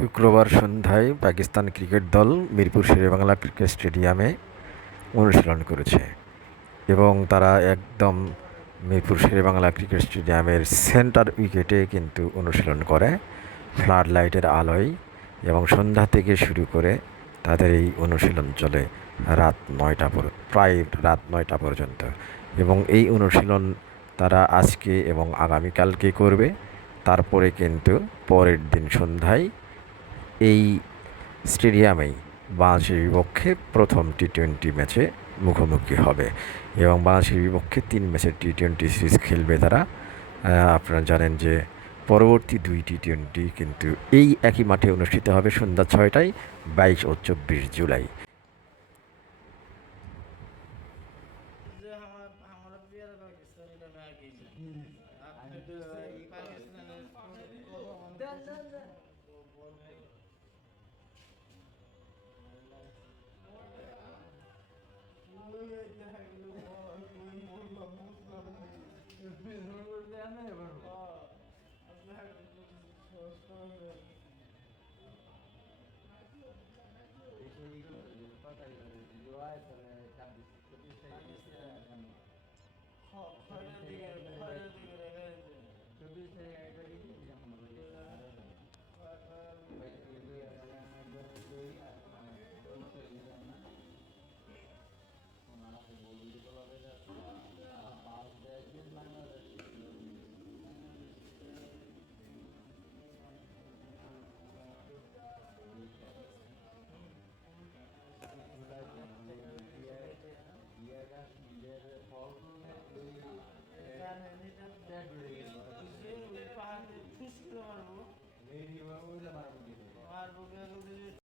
শুক্রবার সন্ধ্যায় পাকিস্তান ক্রিকেট দল মিরপুর শেরেবাংলা ক্রিকেট স্টেডিয়ামে অনুশীলন করেছে এবং তারা একদম মিরপুর শেরেবাংলা ক্রিকেট স্টেডিয়ামের সেন্টার উইকেটে কিন্তু অনুশীলন করে, ফ্লাড লাইটের আলোয় এবং সন্ধ্যা থেকে শুরু করে তাদের এই অনুশীলন চলে রাত নয়টা পর, প্রায় রাত নয়টা পর্যন্ত। এবং এই অনুশীলন তারা আজকে এবং আগামীকালকে করবে। তারপরে কিন্তু পরের দিন সন্ধ্যায় এই স্টেডিয়ামেই বাংলাদেশের বিপক্ষে প্রথম টি টোয়েন্টি ম্যাচে মুখোমুখি হবে এবং বাংলাদেশের বিপক্ষে তিন ম্যাচের টি টোয়েন্টি সিরিজ খেলবে তারা। আপনারা জানেন যে পরবর্তী দুই টি টোয়েন্টি কিন্তু এই একই মাঠে অনুষ্ঠিত হবে সন্ধ্যা ছয়টায়, বাইশ ও চব্বিশ জুলাই। যে আমার আমার لا إله إلا الله والله مسلم بيزرور ده أنا يا برو آه أصل حاجة خير